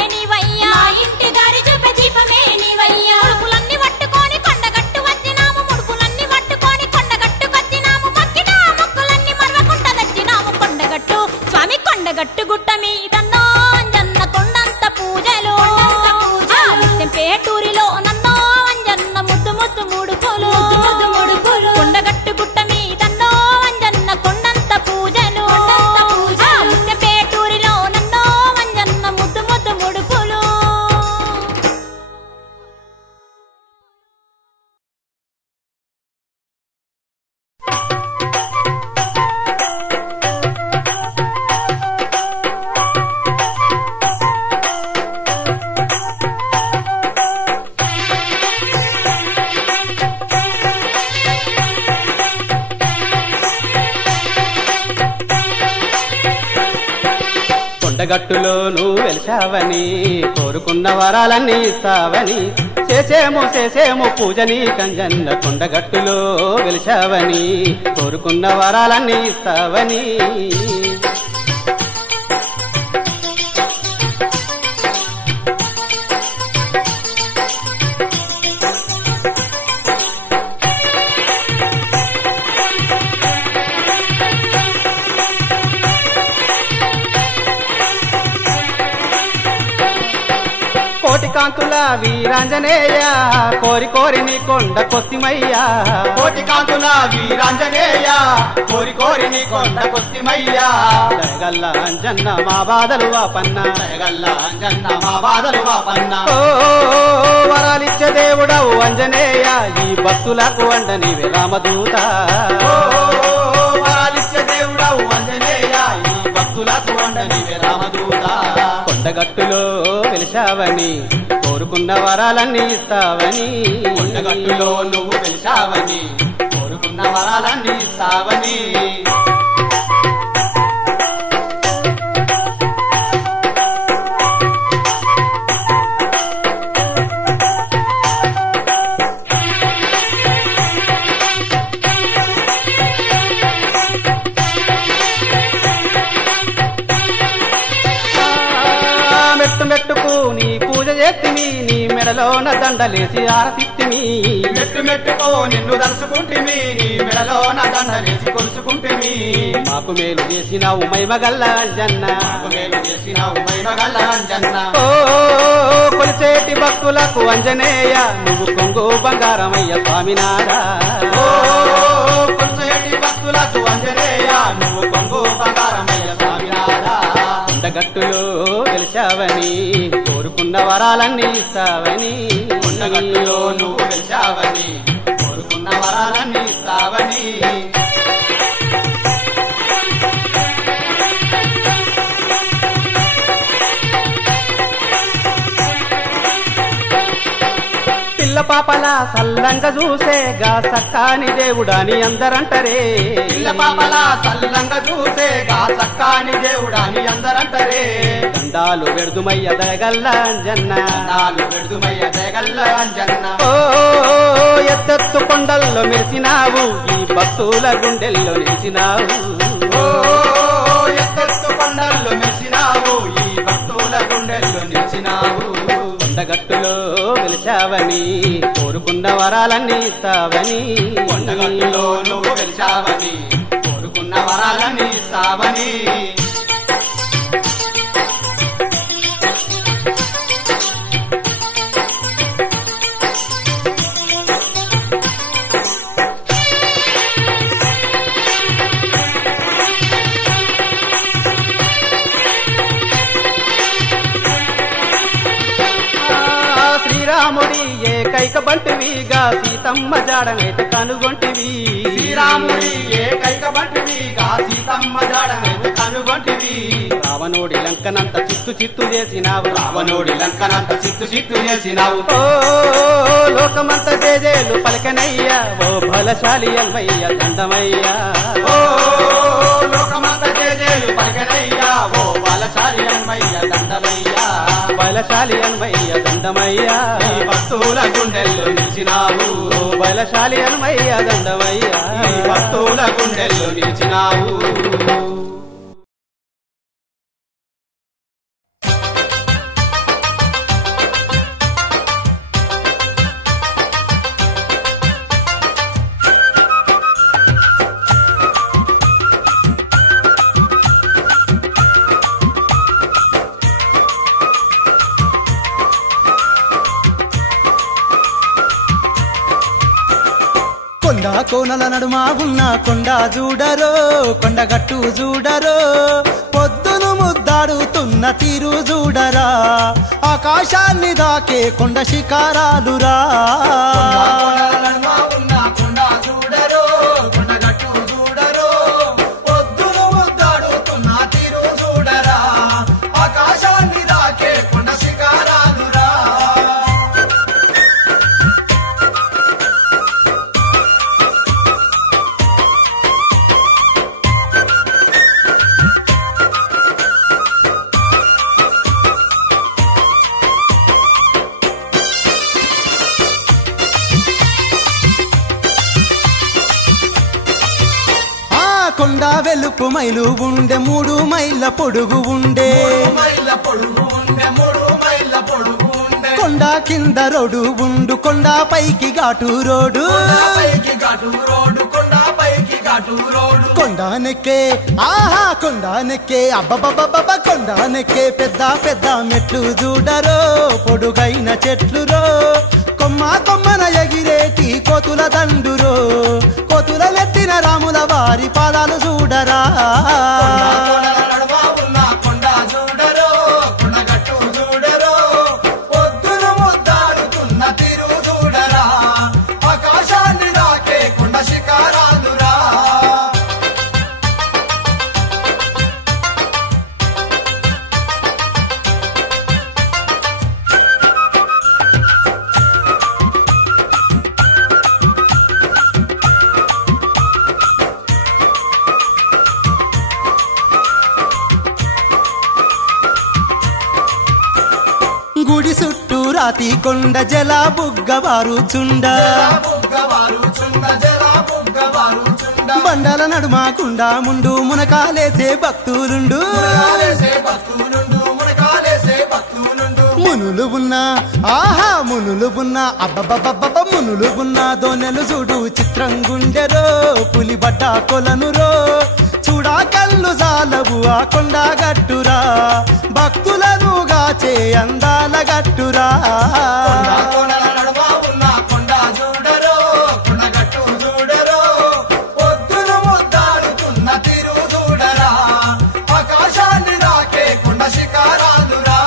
నీవయ్య ముడుపులన్నీ పట్టుకొని కొండగట్టుకొచ్చినాము మొక్కిన మొక్కులన్నీ మరవకుంట తెచ్చినాము స్వామి కొండగట్టు గుట్ట మీదన్నో అంజన్న కొండంత పూజలు ముత్యంపేటూరిలో నన్నో అంజన్న ముద్దు ముద్దు ముడుపులు కొండగట్టు గుట్ట మీదన్నో అంజన్న కొండంత పూజలు ముత్యంపేటూరిలో నన్నో అంజన్న ముద్దు ముద్దు ముడుపులు కొండగట్టులో నువ్వు వెలిశావని కోరుకున్న వరాలన్నీ ఇస్తావని చేసేమో పూజని కంజన్న కొండగట్టులో వెలిశావని కోరుకున్న వరాలన్నీ ఇస్తావని కోటికాంతుల వీరాంజనేయ కోరి నీ కొండకొస్తిమయ్యా కోటికాంతుల వీరాంజనేయ కోరి నీ కొండకొస్తిమయ్యా జగల్ల అంజన్న మా బాధలు వాపన్న జగల్ల అంజన్న మా బాధలు వాపన్న ఓ వరాలిచ్చే దేవుడవు అంజనేయ ఈ భక్తులకు అండ నీవే రామదూత వరాలిచ్చే దేవుడవు అంజనేయ ఈ భక్తులకు అండ నీవే రామదూత కొండగట్టులో వెలిశావని కోరుకున్న వరాలన్నీ ఇస్తావని కొండగట్టులో నువ్వు వెలిశావని కోరుకున్న వరాలన్నీ ఇస్తావని మెడలోన దండలేసి ఆరతిత్తిమి మెట్టు మెట్టుకో నిన్ను దలుచుకుంటిమి నీ మెడలోన దండలేసి కొలుచుకుంటిమి మాకు మేలు చేసినావు మైమగల్ల అంజన్న మేలు చేసినావు మైమగల్ల అంజన్న ఓ కొలిచేటి భక్తులకు అంజనేయ నువ్వు కొంగు బంగారమయ్య స్వామినారా ఓ కొలిచేటి భక్తులకు అంజనేయ నువ్వు కొంగు బంగారమయ్య స్వామినారా కొండగట్టులో గెలిచావని కోరుకున్న వరాలన్నీ ఇస్తావని కొండగట్టులో నువ్వు గెలిచావని కోరుకున్న వరాలన్నీ ఇస్తావని పిల్ల పాపల సల్లంగా చూసేగా సక్కాని దేవుడాని అందరంటరే పిల్ల పాపల సల్లంగా చూసేగా సక్కాని దేవుడాని అందరంటరే దండాలు వెడుదుమయ్య దయగల్ల అంజన్న నాలు వెడుదుమయ్య దయగల్ల అంజన్న ఓ ఎత్తెత్తు కొండల్లో మెరిసినావు ఈ భక్తుల గుండెల్లో నిలిచినావు ఓ ఎత్తెత్తు కొండల్లో మెరిసినావు ఈ భక్తుల గుండెల్లో నిలిచినావు కొండగట్టులో గెలిచావని కోరుకున్న వరాలన్నీ ఇస్తావని కొండగట్టులో నువ్వు గెలిచావని కోరుకున్న వరాలన్నీ ఇస్తావని శ్రీరాముడి ఏకైక బంటివిగా సీతమ్మ జాడనైతే కనుగొంటివి శ్రీరాముడి ఏకైక బంటివిగా సీతమ్మ జాడనైతే కనుగొంటివి రావణోడి లంకనంత చిత్తు చిత్తు చేసినావు రావణోడి లంకనంత చిత్తు చిత్తు చేసినావు ఓ లోకమంత జేజేలు పలకనయ్యా ఓ బలశాలి అన్వయ్య దండమయ్యా ఓ లోకమంత జేజేలు పలకనయ్యా ఓ బలశాలి అన్వయ్య దండమయ్యా బలశాలి అన్వయ్య దండమయ్యా ఈ భక్తుల గుండెల్లో నిలిచినావు ఓ బలశాలి అన్వయ్య దండమయ్యా ఈ భక్తుల గుండెల్లో నిలిచినావు కొండ కోనల నడుమ ఉన్న కొండ చూడరో కొండగట్టు చూడరో పొద్దును ముద్దాడుతున్న తీరు చూడరా ఆకాశాన్ని దాకే కొండ శిఖరాలురా ఆకాశాన్ని దాకే కొండ శిఖరాలురా కొండ వెలుపు మైలు ఉండే 3 మైళ్ళ పొడుగు ఉండే కొండ కింద రోడ్డు ఉండు కొండ పైకి ఘాటు రోడ్డు కొండ నెక్కే ఆహా కొండ నెక్కే అబ్బబ్బబ్బబ్బ కొండ నెక్కే పెద్ద పెద్ద మెట్లు చూడరో పొడుగైన చెట్లురో కొమ్మ కొమ్మన ఎగిరేటి కోతుల దండురో కోతుల నెత్తిన రాముల వారి పాదాలు చూడరా ఆకాశాన్ని దాకే కొండ శిఖరాలురా గుడి చుట్టూ రాతి కొండ జల బుగ్గవారు చుండ బండల నడుమ కుండ ముండు మునకాలేసే భక్తులుండు మును మునులు ఉన్నా ఆహా మునులు ఉన్నా అబ్బబ్బబ్బబ్బ మునులు ఉన్నా దోనెలు చూడు చిత్రంగుండెరో పులి బట్ట కొలనురో చూడా కళ్ళు జాలవు ఆ కొండ గట్టురా భక్తులను గాచే అందాల గట్టురా కొండ నడవ ఉన్న కొండ చూడరో కొండగట్టు చూడరో పొద్దున ముద్దాడుతున్న తీరు చూడరా ఆకాశాన్ని రాకే కొండ శిఖరాలురా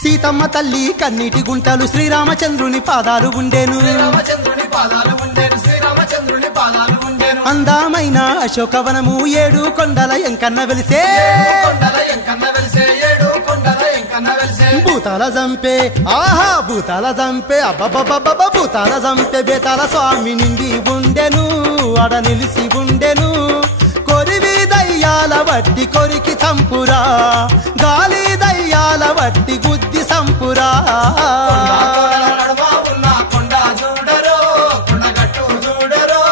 సీతమ్మ తల్లి కన్నీటి గుంటలు శ్రీరామచంద్రుని పాదాలు ఉండేను శ్రీరామచంద్రుని పాదాలు ఉండేను శ్రీరామచంద్రుని పాదాలు ఉండేను అందమైన అశోకవనము 7 కొండల ఎంకన్న వెలిసే కొండల ఎంకన్న వెలిసే 7 కొండల ఎంకన్న వెలిసే భూతాల జంపే ఆహా భూతాల జంపే అబ్బబ్బబ్బబ్బ భూతాల జంపే బేతాల స్వామి నిండి ఉండెను అడ నిలిసి ఉండెను కొరివి దయ్యాల వట్టి కొరికి చంపురా గాలి దయ్యాల వట్టి గుద్ది సంపురా నడవ ఉన్న కొండ చూడరో కొండగట్టు చూడరో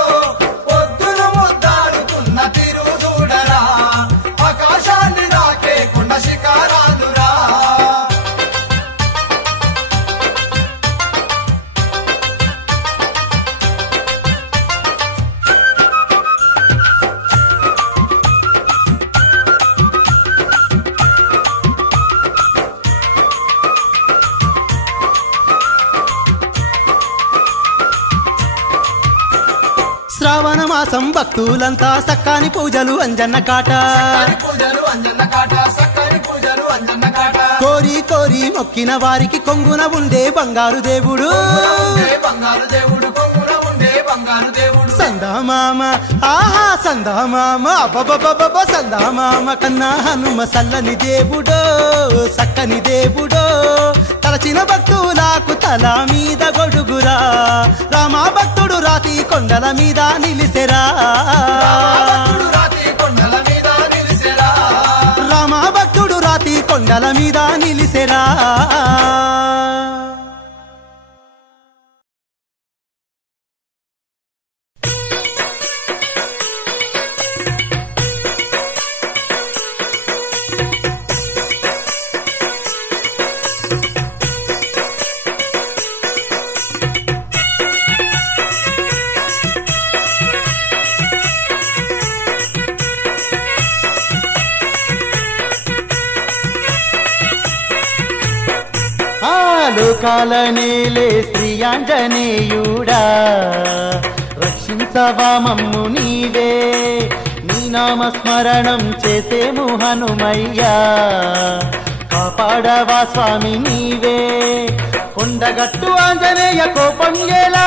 పొద్దున ముద్దాడుతున్న తీరు చూడరా ఆకాశాన్ని రాకే కొండ శిఖరాలురా శ్రావణ మాసం భక్తులంతా సక్కాని పూజలు అంజన్న కాట సక్కని పూజలు అంజన్న కాట సక్కని పూజలు అంజన్న కాట కోరి కోరి మొక్కిన వారికి కొంగున ఉండే బంగారు దేవుడు ఉండే బంగారు దేవుడు కొంగున ఉండే బంగారు దేవుడు సందామామ ఆహా సందామామ అబ్బబ్బబ్బబ్బ సందామామ కన్నా హనుమ సల్లని దేవుడో సక్కని దేవుడో తలచిన భక్తులకు తల మీద గొడుగురా రామ భక్తుడు రాతి కొండల మీద నిలిసెరా భక్తుడు రాతి కొండల మీద నిలిసెరా రామ భక్తుడు రాతి కొండల మీద నిలిసెరా లోకాల నేలే శ్రీ ఆంజనేయుడా రక్షించవా మమ్ము నీవే నీ నామస్మరణం చేసేము హనుమయ్యా కాపాడవా స్వామి నీవే కొండగట్టు ఆంజనేయ కోపం ఎలా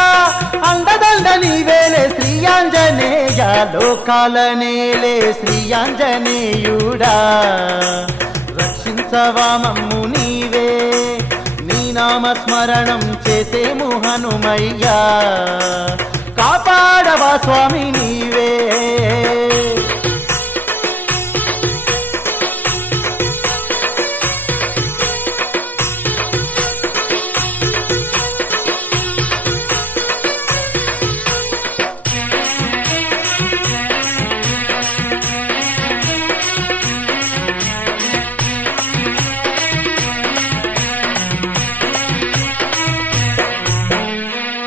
అండదండ నీవేలే శ్రీ ఆంజనేయ లోకాల నేలే శ్రీ ఆంజనేయుడా రక్షించవా మమ్ము నీవే నామస్మరణం చేసేము హనుమయ్యా కాపాడవా స్వామి నీవే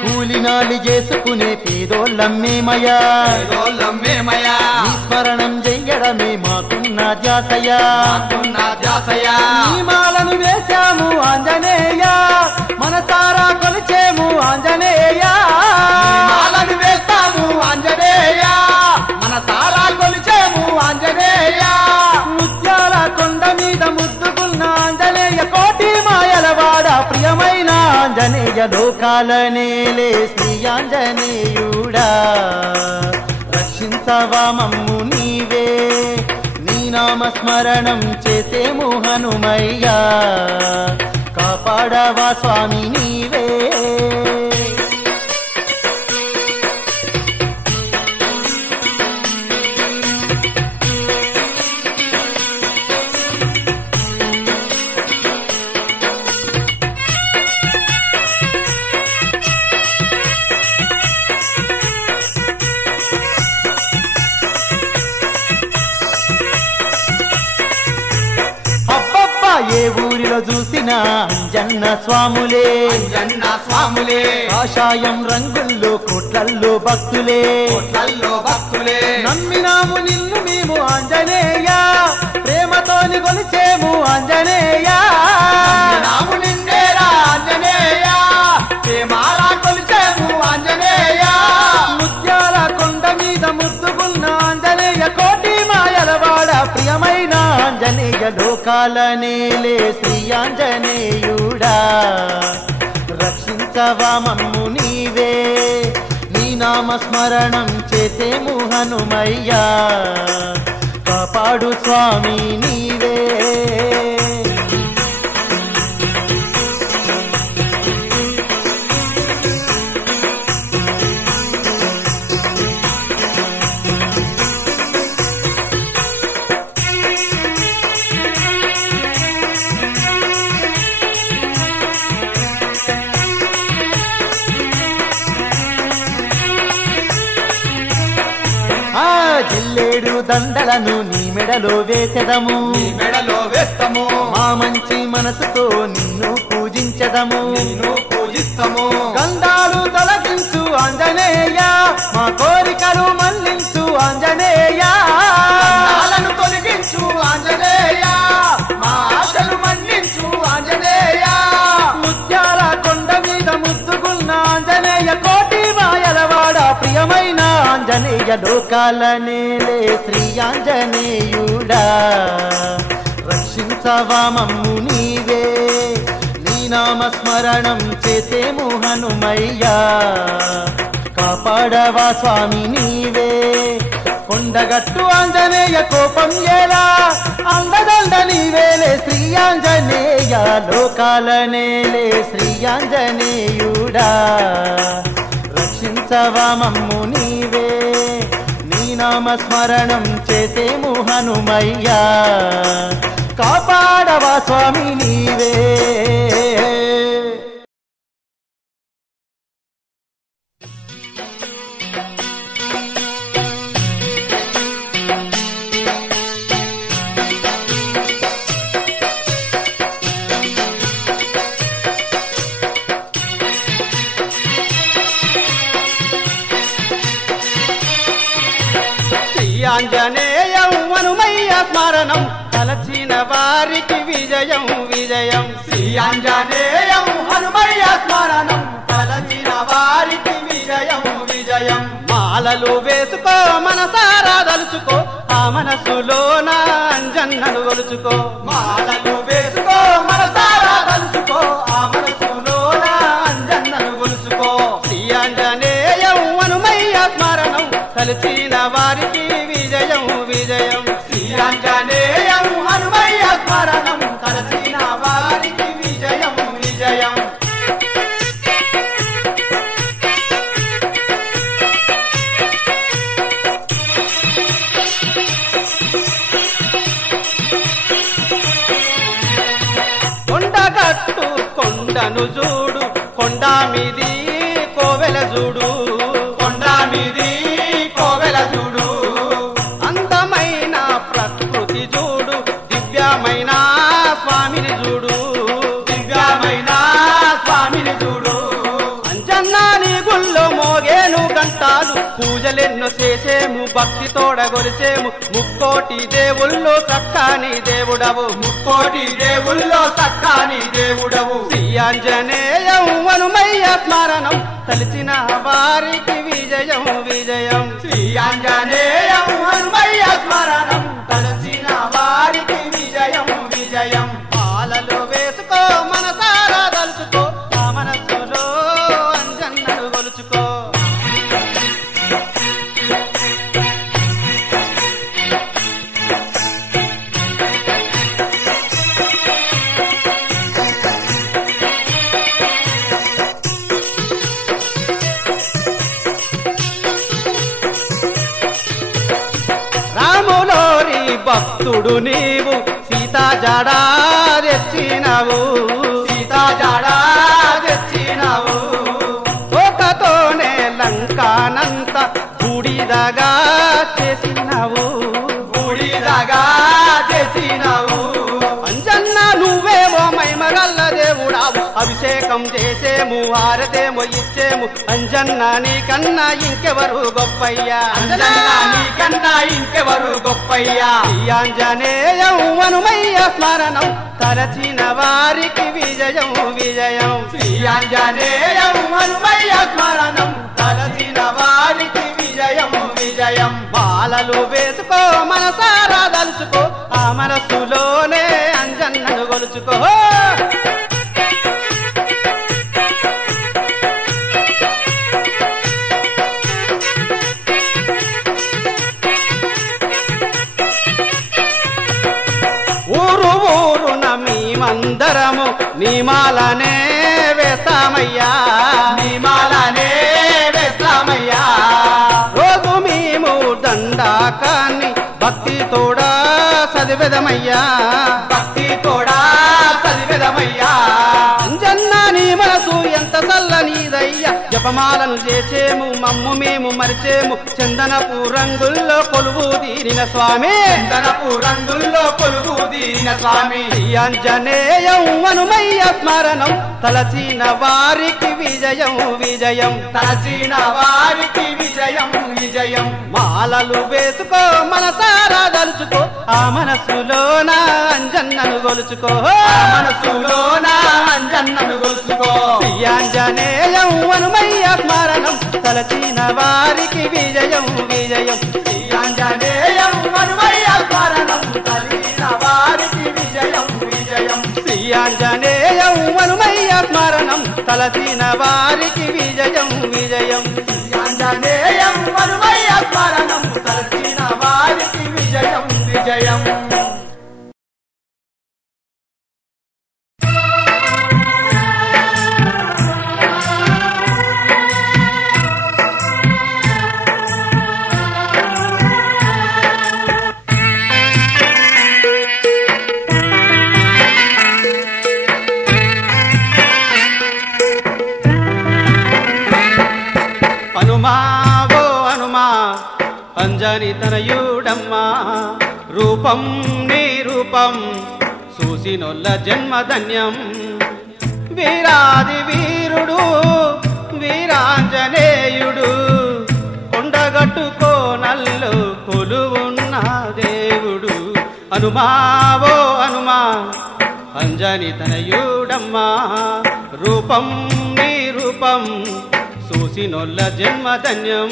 కూలినాలి చేసుకునే పేదోళ్ళమ్మేమయా నీ స్మరణం చెయ్యడమే మాకున్న ధ్యాసయా నీ మాలను వేశాము ఆంజనేయ మనసారా కొలిచేము ఆంజనేయ మాలను వేస్తాము ఆంజనేయ మనసారా కొలిచేము ఆంజనేయ ముత్యాల కొండ మీద ముద్దుకున్న ఆంజనేయ కోటి మాయలవాడ ప్రియమైన ఆంజనేయ లోకాల నేలే శ్రీ ఆంజనేయుడా రక్షించవా మమ్ము నీవే నీ నామస్మరణం చేసేము హనుమయ్యా కాపాడవా స్వామి నీవే చూసిన అంజన్న స్వాములే అంజన్న స్వాములే కాషాయం రంగుల్లో కోట్లల్లో భక్తులే కోట్లల్లో భక్తులే నమ్మినాము నిన్ను మేము ఆంజనేయ ప్రేమతోని కొలిచేము ఆంజనేయ నాము నిన్నేరా ఆంజనేయ ప్రేమారా కొలిచేము ఆంజనేయ ముత్యాల కొండ మీద ముద్దుకున్న ఆంజనేయ కోటి మాయలవాడ ప్రియమైన ఆంజనేయ లోకాల నేలే శ్రీ ఆంజనేయుడా రక్షించవా మమ్ము నీవే నీ నామస్మరణం చేసేము హనుమయ్యా కాపాడు స్వామి నీవే జిల్లేడు దండలను నీ మెడలో వేసెదము నీ మెడలో వేస్తాము మా మంచి మనసుతో నిన్ను పూజించదము నిన్ను పూజిస్తాము గంధాలు తొలగించు ఆంజనేయ మా కోరికలు మన్నించు ఆంజనేయ నాలను తొలగించు ఆంజనేయ మా ఆశలు మన్నించు ఆంజనేయ ముత్యాల కొండ మీద ముద్దుకున్న ఆంజనేయ కోటి మాయలవాడ ప్రియమైన ఆంజనేయ లోకాల నేలే శ్రీ ఆంజనేయుడా రక్షించవా మమ్ము నీవే నీ నామస్మరణం చేసేము హనుమయ్యా కాపాడవా స్వామి నీవే కొండగట్టు ఆంజనేయ కోపం ఎలా అండదండ నీవేలే శ్రీ ఆంజనేయ లోకాల నేలే శ్రీ ఆంజనేయుడా రక్షించవా మమ్ము నీవే నీ నామస్మరణం చేసేము హనుమయ్యా కాపాడవా స్వామి నీవే ఆంజనేయం హనుమయ్య స్మరణం తలచిన వారికి విజయం విజయం శ్రీ ఆంజనేయం హనుమయ్య స్మరణం తలచిన వారికి విజయం విజయం మాలలు వేసుకో మనసారా దలుచుకో ఆ మనసులోన అంజన్నను గొలుచుకో మాలలు వేసుకో మనసారా తలుచుకో ఆ మనసులోన అంజన్నను గొలుసుకో శ్రీ ఆంజనేయం హనుమయ్య స్మరణం తలచిన వారికి విజయం విజయం శ్రీ ఆంజనేయం హనుమయ్య స్మరణం తలచిన వారికి విజయం విజయం కొండగట్టు కొండను చూడు కొండ మీది కోవెల చూడు కొండ మీది కోవెల చూడు అందమైన ప్రకృతి చూడు దివ్యమైన స్వామిని చూడు దివ్యమైన స్వామిని చూడు అంజన్నాని గుళ్ళో మోగేను గంటాలు పూజలెన్నో చేసేము భక్తి తోడగొలిసేము ముక్కోటి దేవుల్లో చక్కని దేవుడవు ముక్కోటి దేవుల్లో చక్కని దేవుడవు శ్రీ ఆంజనేయం హనుమయ్య స్మరణం తలిచిన వారికి విజయం విజయం శ్రీ ఆంజనేయం హనుమయ్య స్మరణం తలసిన వారికి విజయం విజయం పాలలో వేసుకో మనసారా దలుచుకో ఆ మనసులో అంజన్నను గొలుచుకో రాములోరి భక్తుడు నీవు సీతా జాడా తెచ్చినవు సీతా జాడా తెచ్చినావు ఒకతోనే లంకానంత బూడిదగా చేసినవు బూడిదగా చేసినావు అంజన్న నువ్వేవో మహిమ హారతేమో ఇచ్చేము అంజన్న నీకన్నా ఇంకెవరు గొప్పయ్యా అంజన్న నీకన్నా ఇంకెవరు గొప్పయ్యా ఈ ఆంజనేయం హనుమయ్య స్మరణం తలచిన వారికి విజయం విజయం శ్రీ ఆంజనేయం హనుమయ్య స్మరణం తలచిన వారికి విజయం విజయం మాలలు వేసుకో మనసారా దలుచుకో ఆ మనసులోనే అంజన్నను గొలుచుకో ఊరు ఊరున మేమందరము నీమాలనే వేస్తామయ్యా నీమాలనే వేస్తామయ్యా రోజు మేము దండాకాన్ని భక్తి తోడా చదివెదమయ్యా భక్తి కూడా చదివెదమయ్యా అంజన్న నీ మనసు ఎంత చల్లనిదయ్యా జపమాలను చేసేము మమ్ము మేము మరిచేము చందనపు రంగుల్లో కొలువు తీరిన స్వామి చందనపు రంగుల్లో కొలువు దీన స్వామి ఆంజనేయం హనుమయ్య స్మరణం తలచిన వారికి విజయం విజయం తలచిన వారికి విజయం విజయం మాలలు వేసుకో మనసారా దలుచుకో ఆ మనసులోన అంజన్నను గొలుచుకో మనసులోన అంజన్నను గొలుసుకో ఆంజనేయం హనుమయ్య స్మరణం తలచిన వారికి విజయం విజయం ఆంజనేయం హనుమయ్య స్మరణం తలచిన వారికి విజయం విజయం ఆంజనేయం హనుమయ్య స్మరణం తలచిన వారికి విజయం విజయం ఆంజనేయం హనుమయ్య స్మరణం తలచిన వారికి విజయం విజయం హనుమా ఓ హనుమా అంజని తనయుడమ్మా రూపం నీ రూపం చూసినొల్ల జన్మధన్యం వీరాది వీరుడు వీరాంజనేయుడు కొండగట్టుకో నల్లు కొలువున్న దేవుడు హనుమా ఓ హనుమా అంజని తనయుడమ్మా రూపం నీ రూపం చూసినొల్ల జన్మధన్యం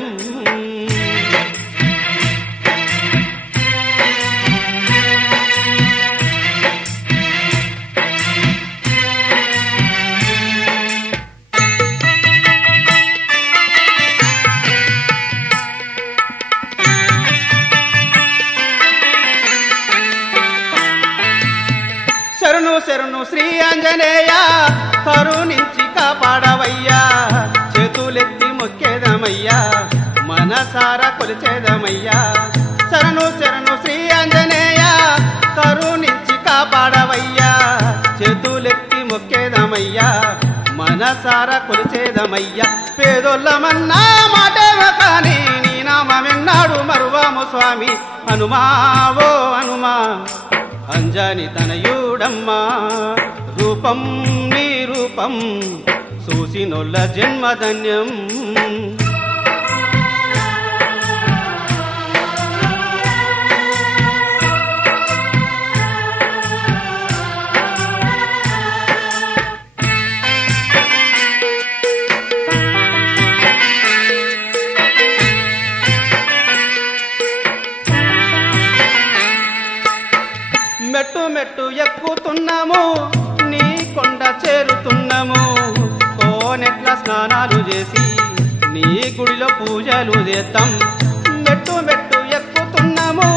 శరణు శరణు శ్రీ ఆంజనేయ కరుణించి కాపాడవయ్యా చేతులెత్తి మొక్కేదమయ్యా మనసారా కొలిచేదమయ్యా శరణు శరణు శ్రీ ఆంజనేయ కరుణించి కాపాడవయ్యా చేతులెత్తి మొక్కేదమయ్యా మనసారా కొలిచేదమయ్యా పేదోళ్ళమన్నా మాటేమో కానీ నీ నామమెన్నాడు మరువాము స్వామి హనుమా ఓ హనుమా అంజని తనయుడమ్మా రూపం నీ రూపం చూసినొల్ల జన్మధన్యం మెట్టు మెట్టు ఎక్కుతున్నాము నీ కొండ చేరుతున్నాము కోనెట్ల స్నానాలు చేసి నీ గుడిలో పూజలు చేద్దాం మెట్టు మెట్టు ఎక్కుతున్నాము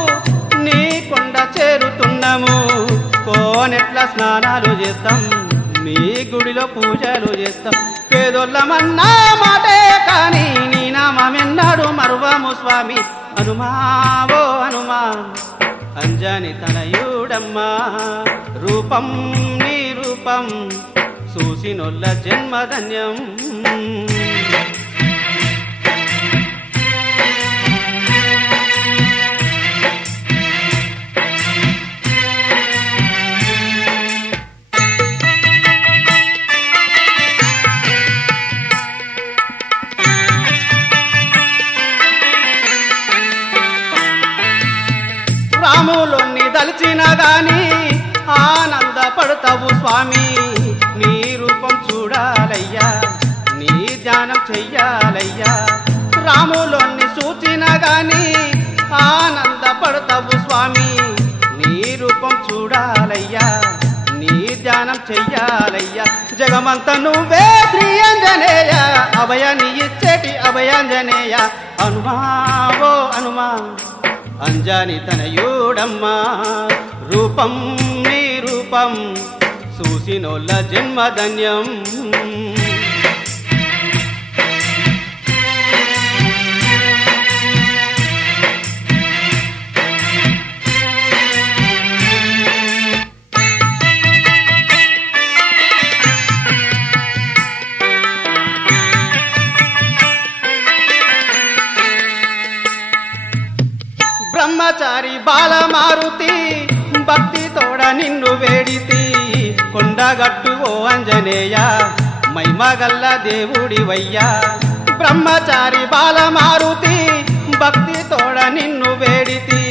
నీ కొండ చేరుతున్నాము కోనెట్ల స్నానాలు చేద్దాం నీ గుడిలో పూజలు చేద్దాం పేదోళ్ళమన్నా మాటే కానీ నీ నామమెన్నాడు మరువాము స్వామి హనుమా ఓ హనుమా అంజని తనయుడమ్మా రూపం నీ రూపం చూసినొల్ల జన్మధన్యం తలచిన గాని ఆనందపడతావు స్వామి నీ రూపం చూడాలయ్యా నీ ధ్యానం చెయ్యాలయ్యా రాములోని సూచిన గాని ఆనందపడతావు స్వామి నీ రూపం చూడాలయ్యా నీ ధ్యానం చెయ్యాలయ్యా జగమంత నువ్వే శ్రీ అంజనేయ అభయాన్ని ఇచ్చేటి అభయాంజనేయ హనుమా ఓ హనుమా అంజని తనయుడమ్మా రూపం నీ రూపం చూసినోళ్ళ జన్మధన్యం బ్రహ్మచారి బాలమారుతి భక్తి తోడ నిన్ను వేడితి కొండగట్టు ఓ అంజనేయ మైమగల్ల దేవుడివయ్యా బ్రహ్మచారి బాలమారుతి భక్తి తోడ నిన్ను వేడితి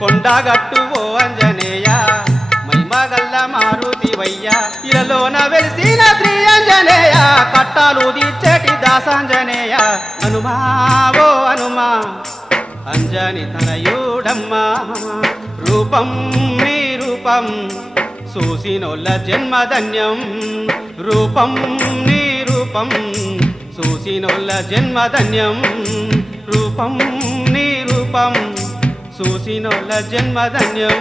కొండగట్టు ఓ అంజనేయ మైమగల్ల మారుతివయ్యా ఇలలోన వెలిసిన శ్రీ అంజనేయ కట్టాలు తీర్చేటి దాసాంజనేయ హనుమా ఓ హనుమా అంజని తనయుడమ్మా రూపం నీ రూపం చూసినోళ్ళ జన్మధన్యం రూపం నీ రూపం చూసినోళ్ళ జన్మధన్యం రూపం నీ రూపం చూసినోళ్ళ జన్మధన్యం